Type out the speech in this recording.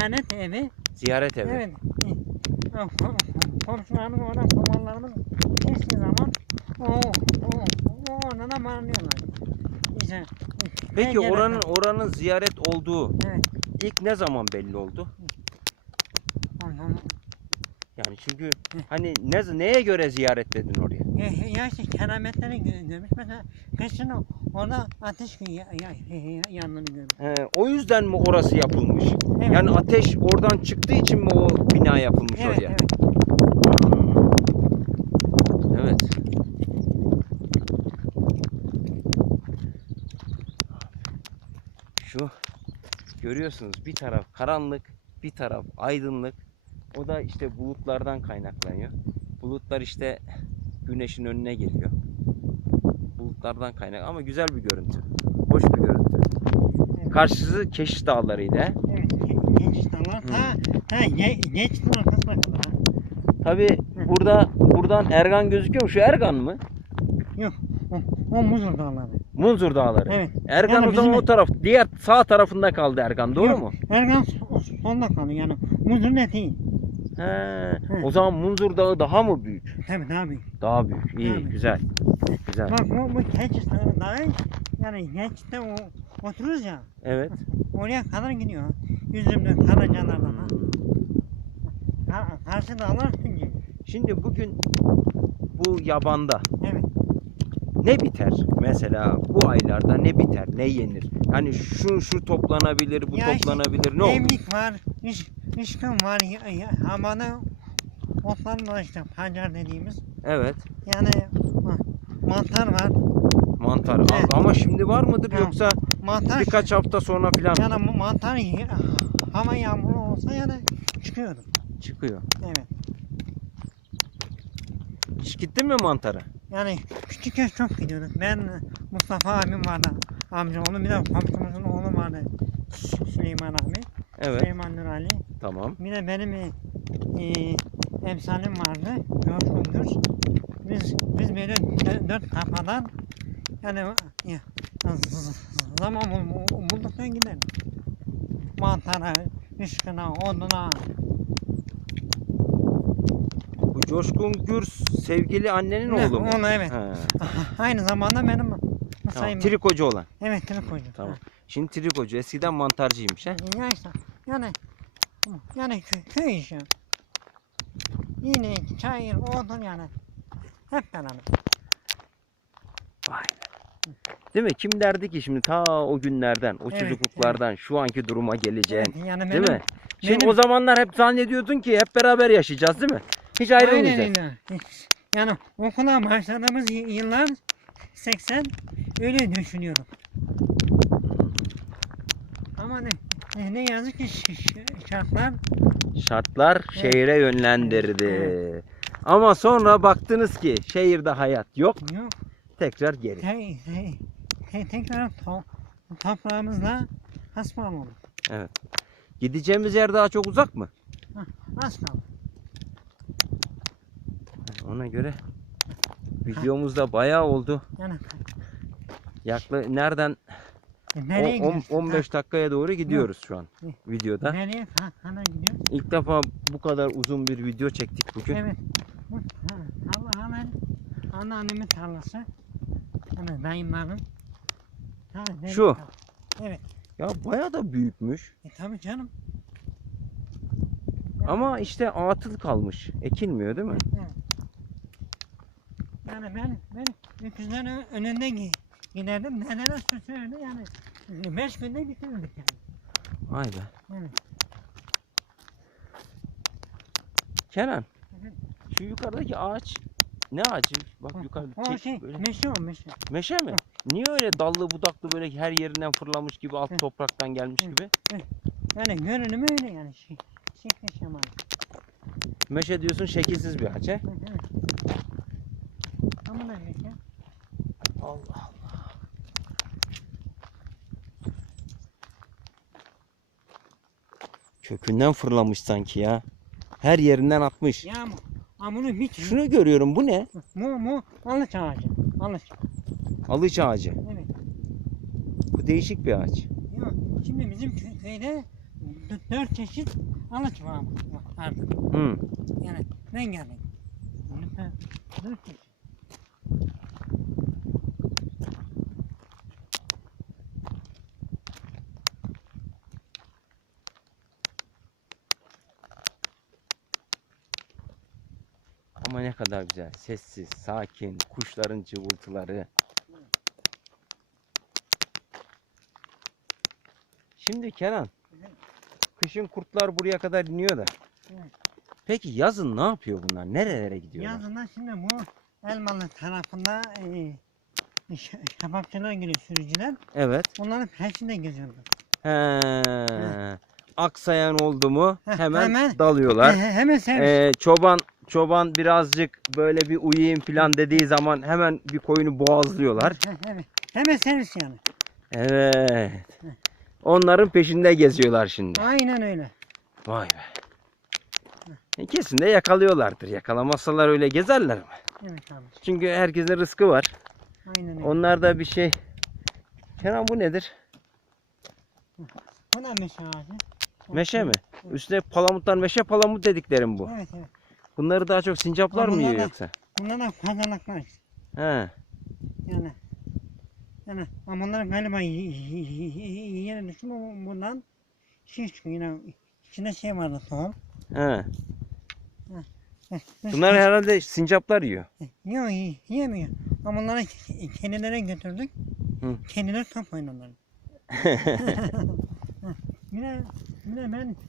ziyaret evi. Ziyaret evi. Evet. Komşularımız oradan komanlarımız kestiği zaman o, o, o oradan da bağırıyorlar. İşte, Peki oranın oranın ziyaret olduğu Evet. ilk ne zaman belli oldu? Ondan- Yani çünkü hani ne neye göre ziyaret dedin oraya? Ya, ya işte kerametleri gö- görmüş. Mesela kışın orada ateş ya, ya, ya, yandığını görmüş. He, o yüzden mi orası yapılmış? Evet. Yani ateş oradan çıktığı için mi o bina yapılmış evet, oraya? evet. Evet. Şu görüyorsunuz bir taraf karanlık, bir taraf aydınlık. O da işte bulutlardan kaynaklanıyor. Bulutlar işte güneşin önüne geliyor. Bulutlardan kaynak ama güzel bir görüntü. Hoş bir görüntü. Evet. Karşısı Keşiş Dağları'ydı. Evet, geç dalar. Ha, ha, geç dalar kısma kadar. Tabi burada buradan Ergan gözüküyor mu? Şu Ergan mı? Yok, o, o muzur dağları. Munzur Dağları. Evet. Ergan Yani o zaman bizim- o taraf, diğer sağ tarafında kaldı Ergan, doğru Yok, mu? Ergan so- sonda kalıyor yani. Muzur eti. He. O zaman Munzur Dağı daha mı büyük? Tabii daha büyük. Daha büyük. İyi, Tabii. güzel. Güzel. Bak bu, bu Keçis Dağı yani geçte o otururuz ya Evet. oraya kadar gidiyor. Yüzümden Karacalar'dan. ha. Ha, karşı dağlar çünkü. Şimdi bugün bu yabanda Evet. ne biter? Mesela bu aylarda ne biter? Ne yenir? Hani şu şu toplanabilir, bu Ya işte toplanabilir. Ne olur? Emlik var, iş, ışkın var, havada otlar var işte pancar dediğimiz. Evet. Yani mantar var. Mantar. Evet. Ama şimdi var mıdır Yok. yoksa Mantar birkaç hafta sonra falan yani mantar hava yağmuru olsa yani çıkıyor. çıkıyor? Evet. Hiç gittin mi mantara? Yani küçükken çok gidiyorduk. Ben Mustafa abim vardı. Amcaoğlu bir de komşumuzun oğlu vardı. Sü- Süleyman abi. Evet. Süleyman Nur Ali. Tamam. Bir de benim e, e, emsalim vardı. Coşkun Gür. Biz, biz böyle dö- dört kafadan yani ya, zaman bul, buldukça giderdik. Mantara, ışkına, oduna. Bu Coşkun Gürs sevgili annenin Ne, oğlu mu? oğlu, evet. He, Aynı zamanda benim Tamam. Trikocu olan. Evet, trikocu. Tamam. Şimdi trikocu. Eskiden mantarcıymış he. Ya işte yani yani köy, köy işi. Yine çayır, odun yani. Hep beraber. Vay be. Değil mi? Kim derdi ki şimdi ta o günlerden, o Evet, çocukluklardan şu anki duruma geleceğin. Evet, yani Değil benim, mi? Şimdi benim- o zamanlar hep zannediyordun ki hep beraber yaşayacağız değil mi? Hiç ayrılmayacağız. Aynen öyle. Yani okula başladığımız y- yıllar 80 öyle düşünüyordum. Ama ne, ne, ne yazık ki şartlar Şartlar şehire yönlendirdi. Evet. Ama sonra baktınız ki şehirde hayat yok. yok. Tekrar geri. Te, te, te, tekrar to, toprağımızla hasbam olduk. Evet. Gideceğimiz yer daha çok uzak mı? Kaldı. Ona göre videomuzda bayağı oldu. Yani Yakla nereden e, nereye gidiyorsun? 15 dakikaya doğru gidiyoruz şu an videoda. Nereye ka- kadar gidiyor? İlk defa bu kadar uzun bir video çektik bugün. Evet. Bu ha, Allah hemen anneannemin tarlası. Hemen dayımların. Ha, Şu. tarla. Evet. Ya bayağı da büyükmüş. E tabii canım. Ama işte atıl kalmış. Ekilmiyor değil mi? Evet. Yani ben ben öküzlerin önünde gi- giderdim. Nelere süsürdü yani. Beş günde bitirdik yani. Vay be. Evet. Kenan. Evet. Şu yukarıdaki ağaç ne ağacı? Bak O- yukarıda çek şey böyle. meşe o meşe. Meşe mi? Niye öyle dallı budaklı böyle her yerinden fırlamış gibi alt Hı. topraktan gelmiş Hı. gibi? Yani görünümü öyle yani. Şey, şekli şemal. Meşe diyorsun şekilsiz bir ağaç he? Evet. Ama da meşe. Allah Allah. Kökünden fırlamış sanki ya. Her yerinden atmış. Ya bunu bir Şunu görüyorum bu ne? Mu mu alıç ağacı. Alıç. Alıç ağacı. Evet. Bu değişik bir ağaç. Ya şimdi bizim kö- köyde dört, çeşit alıç var. Hı. Yani. Dört- Dört çeşit. Ama ne kadar güzel. Sessiz, sakin, kuşların cıvıltıları. Şimdi Kenan, Evet. kışın kurtlar buraya kadar iniyor da. Evet. Peki yazın ne yapıyor bunlar? Nerelere gidiyorlar? Yazında şimdi bu Elmalı tarafında e, ş- şabakçılar geliyor sürücüler. Evet. Onların peşinde geziyorlar. He. Aksayan oldu mu hemen, hemen. dalıyorlar. He- he- hemen servis. Ee, çoban çoban birazcık böyle bir uyuyayım falan dediği zaman hemen bir koyunu boğazlıyorlar. He- hemen, hemen servis yani. Evet. Onların peşinde geziyorlar şimdi. Aynen öyle. Vay be. Kesin de yakalıyorlardır. Yakalamazsalar öyle gezerler mi? Evet abi. Çünkü herkesin rızkı var. Aynen öyle. Onlar da bir şey. Kenan bu nedir? Bu da meşe ağacı. Meşe mi? Üstüne palamutlar meşe palamut dediklerim bu. Evet evet. Bunları daha çok sincaplar mı Bunlar yiyor da- yoksa? Bunlar da fazlalıklar. He. Yani yani ama bunlar galiba y- y- y- yere düştü ama bundan şey çıkıyor yine içinde şey vardı tohum. He. Bunlar herhalde sincaplar yiyor. Yok y- yiyemiyor. Ama bunları kendilere götürdük. Hı. Kendileri top oynadılar. Yine, yine ben